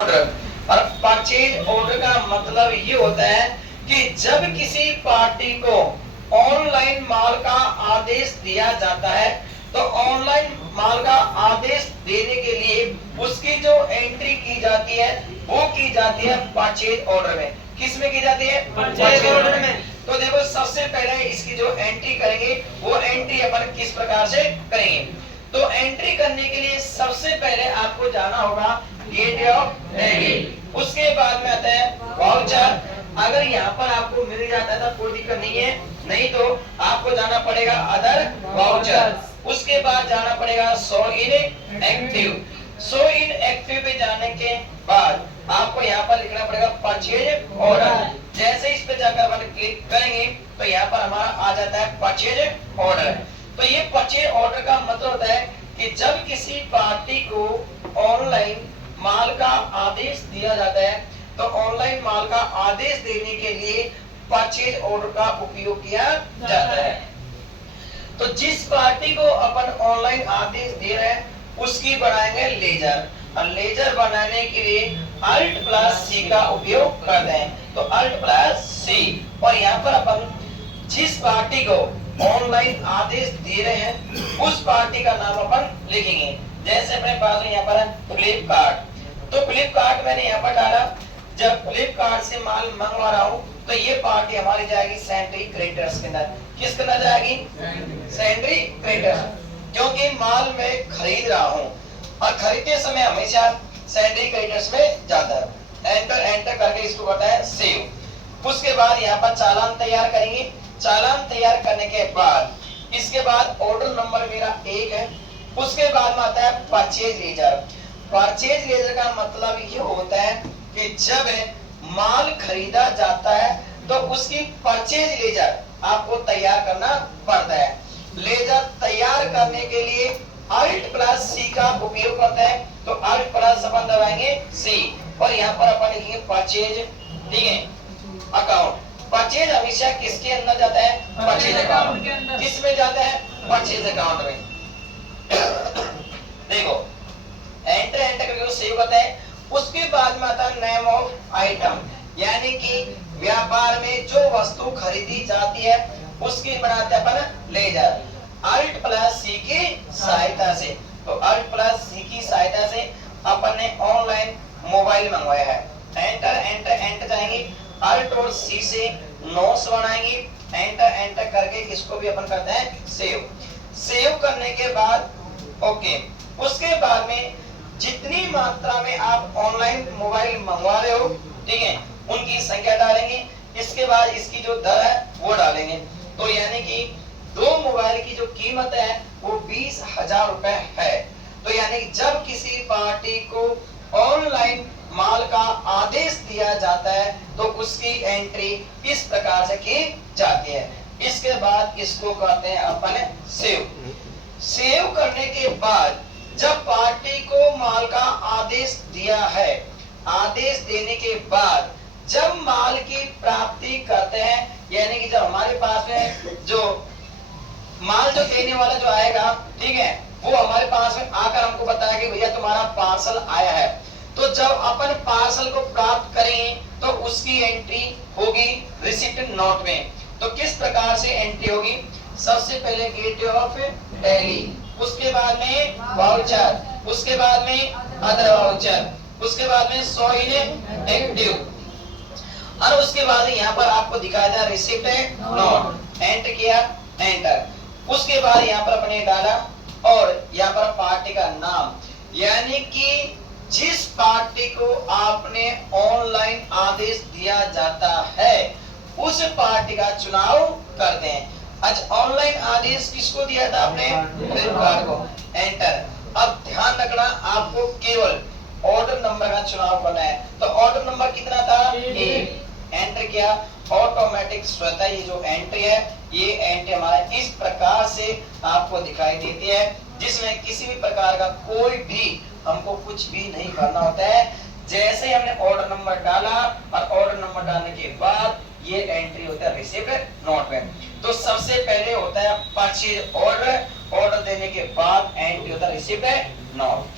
Order. और purchase order का मतलब ये होता है कि जब किसी पार्टी को ऑनलाइन माल का आदेश दिया जाता है तो ऑनलाइन माल का आदेश देने के लिए उसकी जो एंट्री की जाती है वो की जाती है परचेज ऑर्डर में। किस में की जाती है? परचेज ऑर्डर में। तो देखो सबसे पहले इसकी जो एंट्री करेंगे वो एंट्री अपन किस प्रकार से करेंगे। तो एंट्री करने के लिए सबसे पहले आपको जाना होगा गेटवे ऑफ दिल्ली। उसके बाद में आता है वाउचर। अगर यहाँ पर आपको मिल जाता है तो कोई दिक्कत नहीं है, नहीं तो आपको जाना पड़ेगा अदर वाउचर। उसके बाद जाना पड़ेगा show in active. Show in active पे जाने के बाद आपको यहाँ पर लिखना पड़ेगा परचेज ऑर्डर। जैसे इस पे जाकर अपन क्लिक करेंगे तो यहाँ पर हमारा आ जाता है परचेज ऑर्डर। तो ये परचेज ऑर्डर का मतलब होता है कि जब किसी पार्टी को ऑनलाइन माल का आदेश दिया जाता है तो ऑनलाइन माल का आदेश देने के लिए परचेज ऑर्डर का उपयोग किया जाता है। तो जिस पार्टी को अपन ऑनलाइन आदेश दे रहे हैं उसकी बनाएंगे लेजर। और लेजर बनाने के लिए अल्ट प्लस सी का उपयोग करते हैं। तो अल्ट प्लस सी और यहाँ पर अपन जिस पार्टी को ऑनलाइन आदेश दे रहे हैं उस पार्टी का नाम अपन लिखेंगे। जैसे अपने पास यहाँ पर फ्लिपकार्ट, तो फ्लिपकार्ट मैंने यहाँ पर डाला। जब फ्लिपकार्ट से माल मंगवा रहा हूँ तो ये पार्टी हमारी जाएगी सैनिटरी क्रेडिटर्स के अंदर। किसके अंदर जाएगी? Sanitary creditors. क्योंकि माल मैं खरीद रहा हूँ और खरीदते समय हमेशा सैनिटरी क्रेडिटर्स में जाता है। एंटर करके इसको कहता है सेव। उसके बाद यहाँ पर चालान तैयार करेंगे। चालान तैयार करने के बाद इसके बाद ऑर्डर नंबर मेरा 1 है। उसके बाद में आता है परचेज लेजर। परचेज लेजर का मतलब ये होता है कि जब माल खरीदा जाता है तो उसकी परचेज लेजर आपको तैयार करना पड़ता है। लेजर तैयार करने के लिए अल्ट प्लस सी का उपयोग करते हैं। तो अल्ट प्लस अपन दबाएंगे सी और यहाँ पर अपन लिखेंगे परचेज, ठीक है, अकाउंट। परचेज हमेशा किसके अंदर जाता है? Purchase account. किस में जाता है? परचेज अकाउंट में। देखो एंटर करके सेव करते हैं। उसके बाद में आता है नेम ऑफ आइटम, यानी कि व्यापार में जो वस्तु खरीदी जाती है उसकी बनाते हैं अपन लेजर अल्ट प्लस सी की सहायता से। तो अल्ट प्लस सी की सहायता से अपन ने ऑनलाइन मोबाइल मंगवाया है। एंटर जाएंगे अल्ट और सी से नोट्स बनाएंगे। एंटर करके इसको भी अपन करते हैं सेव। सेव करने के बाद ओके। उसके बाद में जितनी मात्रा में आप ऑनलाइन मोबाइल मंगवा रहे हो, ठीक है, उनकी संख्या डालेंगे। इसके बाद इसकी जो दर है वो डालेंगे। तो यानी कि 2 मोबाइल की जो कीमत है वो 20,000 रुपए है। तो यानी जब किसी पार्टी को ऑनलाइन माल का आदेश दिया जाता है तो उसकी एंट्री इस प्रकार से की जाती है। इसके बाद इसको कहते हैं अपन सेव। सेव करने के बाद जब पार्टी को माल का आदेश दिया है, आदेश देने के बाद जब माल की प्राप्ति करते हैं, यानी कि जब हमारे पास में जो माल जो देने वाला जो आएगा, ठीक है, वो हमारे पास में आकर हमको बताया कि भैया तुम्हारा पार्सल आया है। तो जब अपन पार्सल को प्राप्त करेंगे तो उसकी एंट्री होगी रिसिप्ट नोट में। तो किस प्रकार से एंट्री होगी? सबसे पहले गेटवे ऑफ दिल्ली, उसके बाद में वाउचर, उसके बाद में अदर वाउचर, उसके बाद में शो इन एक्टिव और उसके बाद यहाँ पर आपको दिखाया था रिसिप्ट नोट। एंटर किया, एंटर। उसके बाद यहाँ पर अपने डाला और यहाँ पर पार्टी का नाम, यानी कि जिस पार्टी को आपने ऑनलाइन आदेश दिया जाता है उस पार्टी का चुनाव करते हैं। आज ऑनलाइन आदेश किसको दिया था आपने? फ्लिपकार्ट को। एंटर। अब ध्यान रखना आपको केवल ऑर्डर नंबर का चुनाव करना है। तो ऑर्डर नंबर कितना था? 1। एंटर किया, ऑटोमेटिक स्वतः ये जो एंट्री है ये एंट्री हमारा इस प्रकार से आपको दिखाई देती है, जिसमें किसी भी प्रकार का कोई भी हमको कुछ भी नहीं करना होता है। जैसे हमने ऑर्डर नंबर डाला और ऑर्डर नंबर डालने के बाद ये एंट्री होता है रिसिप्ट नोट में। तो सबसे पहले होता है परचेज ऑर्डर, ऑर्डर देने के बाद एंट्री होता है रिसिप्ट नोट।